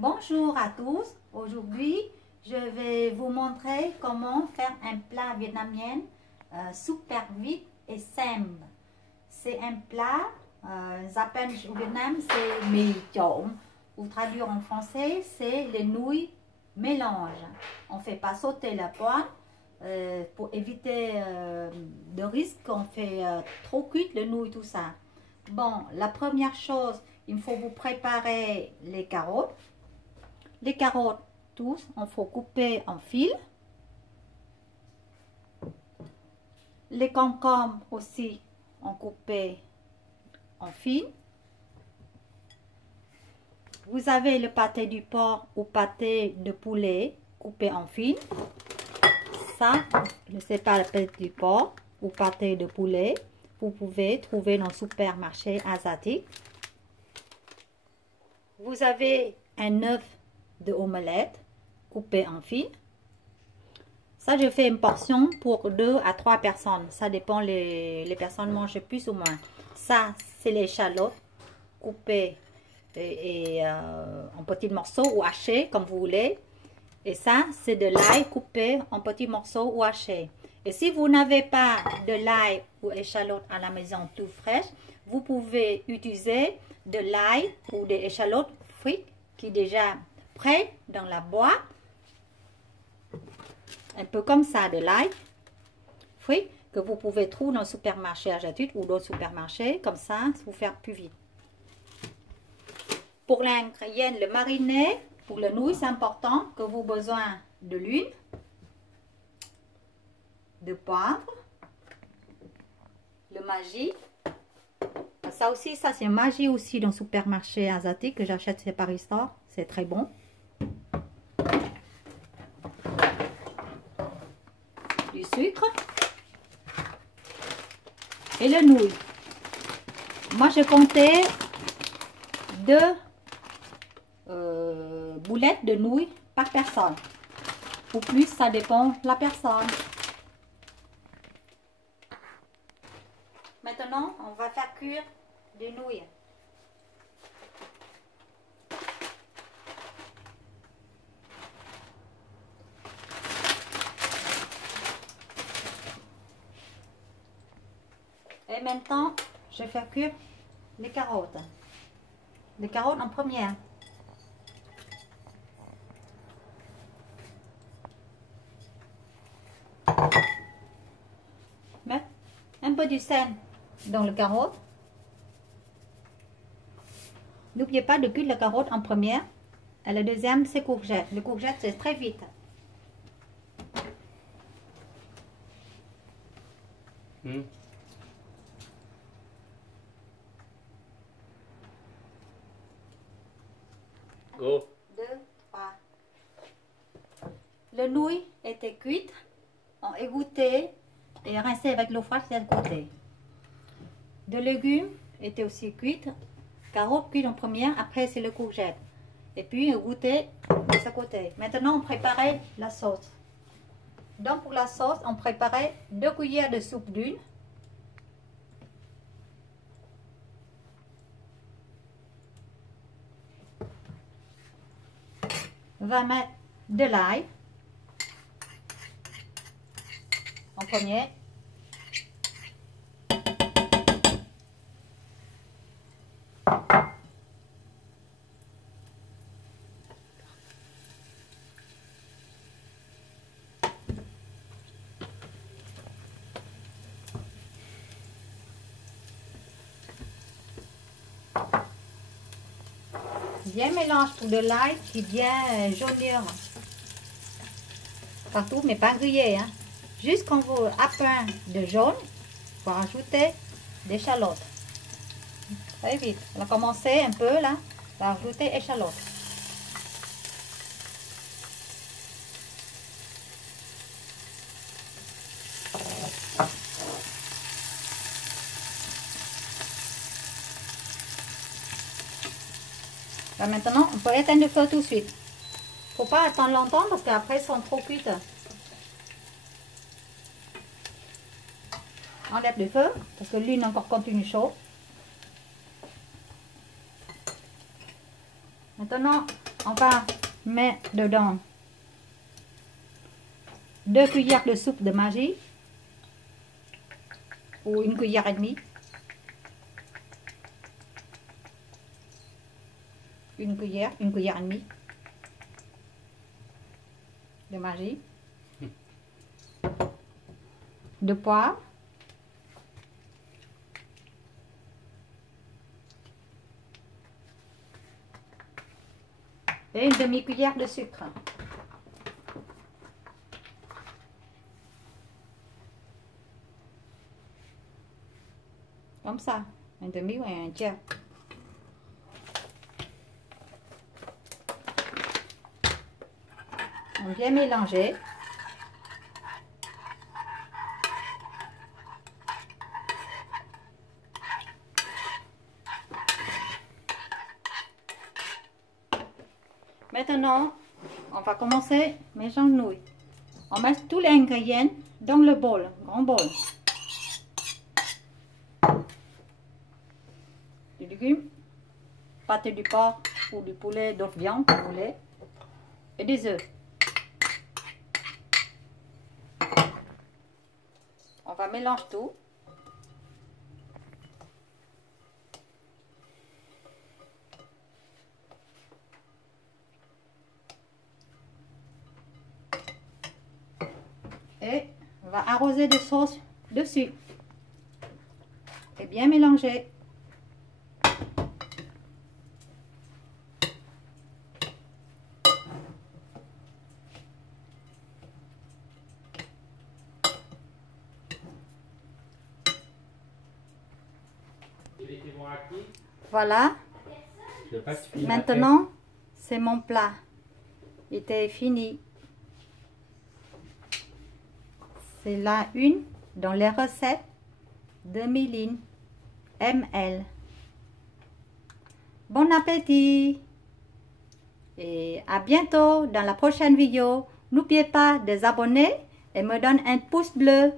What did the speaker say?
Bonjour à tous, aujourd'hui je vais vous montrer comment faire un plat vietnamien super vite et simple. C'est un plat, j'appelle au Vietnam c'est mì trộn, ou traduire en français c'est les nouilles mélange. On ne fait pas sauter la poêle pour éviter de risque qu'on fait trop cuite les nouilles, tout ça. Bon, la première chose, il faut vous préparer les carottes. Les carottes, tous, il faut couper en fil. Les concombres aussi, on coupe en fil. Vous avez le pâté du porc ou pâté de poulet coupé en fil. Ça, c'est pas le pâté du porc ou pâté de poulet. Vous pouvez trouver dans le supermarché asiatique. Vous avez un œuf de omelette coupé en fil. Ça, je fais une portion pour 2 à 3 personnes. Ça dépend, les personnes mangent plus ou moins. Ça, c'est les échalotes coupées en petits morceaux ou hachés, comme vous voulez. Et ça, c'est de l'ail coupé en petits morceaux ou hachés. Et si vous n'avez pas de l'ail ou échalotes à la maison tout fraîche, vous pouvez utiliser de l'ail ou des échalotes frites qui est déjà prêt dans la boîte. Un peu comme ça, de l'ail frit que vous pouvez trouver dans le supermarché asiatique ou d'autres supermarchés. Comme ça vous faire plus vite. Pour l'ingrédient, le mariné, pour le nouilles, c'est important que vous avez besoin de l'huile, de poivre, le maggi. Ça aussi, ça c'est un maggi aussi dans le supermarché asiatique que j'achète chez Paris Store. C'est très bon. Du sucre et le nouilles. Moi, je comptais 2 boulettes de nouilles par personne. Ou plus, ça dépend de la personne. Maintenant, on va faire cuire des nouilles. Et maintenant, je vais faire cuire les carottes. Les carottes en première. Mettre un peu du sel dans le carotte. N'oubliez pas de cuire la carotte en première. Et la deuxième, c'est courgette. Les courgettes, c'est très vite. Go. 2, 3. Le nouille était cuite, on égoutter et rincer avec l'eau froide de côté. De légumes étaient aussi cuites, carottes cuites en première, après c'est le courgette. Et puis égoutter de ce côté. Maintenant on préparait la sauce. Donc pour la sauce, on préparait 2 cuillères de soupe d'huile. On va mettre de l'ail en premier. Bien mélange pour de l'ail qui vient jaunir partout, mais pas grillé. Hein. Juste quand vous appeint de jaune, vous rajoutez des échalotes. Très vite. On va commencer un peu là. On va rajouter échalotes. Là, maintenant, on peut éteindre le feu tout de suite. Faut pas attendre longtemps parce qu'après, elles sont trop cuites. Enlève le feu parce que l'huile encore continue chaud. Maintenant, On va mettre dedans 2 cuillères de soupe de magie ou 1 cuillère et demie. 1 cuillère et demie de magie. De poivre. Et une demi-cuillère de sucre. Comme ça, un demi ou un tiers. On vient mélanger. Maintenant, on va commencer à mélanger nouilles. On met tous les ingrédients dans le bol, grand bol. Du légumes, pâté du porc ou du poulet, d'autres viandes, comme vous voulez, et des œufs. On va mélanger tout. Et on va arroser de sauce dessus. Et bien mélanger. Voilà. Maintenant, c'est mon plat. Il était fini. C'est la une dans les recettes de Méline ML. Bon appétit et à bientôt dans la prochaine vidéo. N'oubliez pas de vous abonner et me donner un pouce bleu.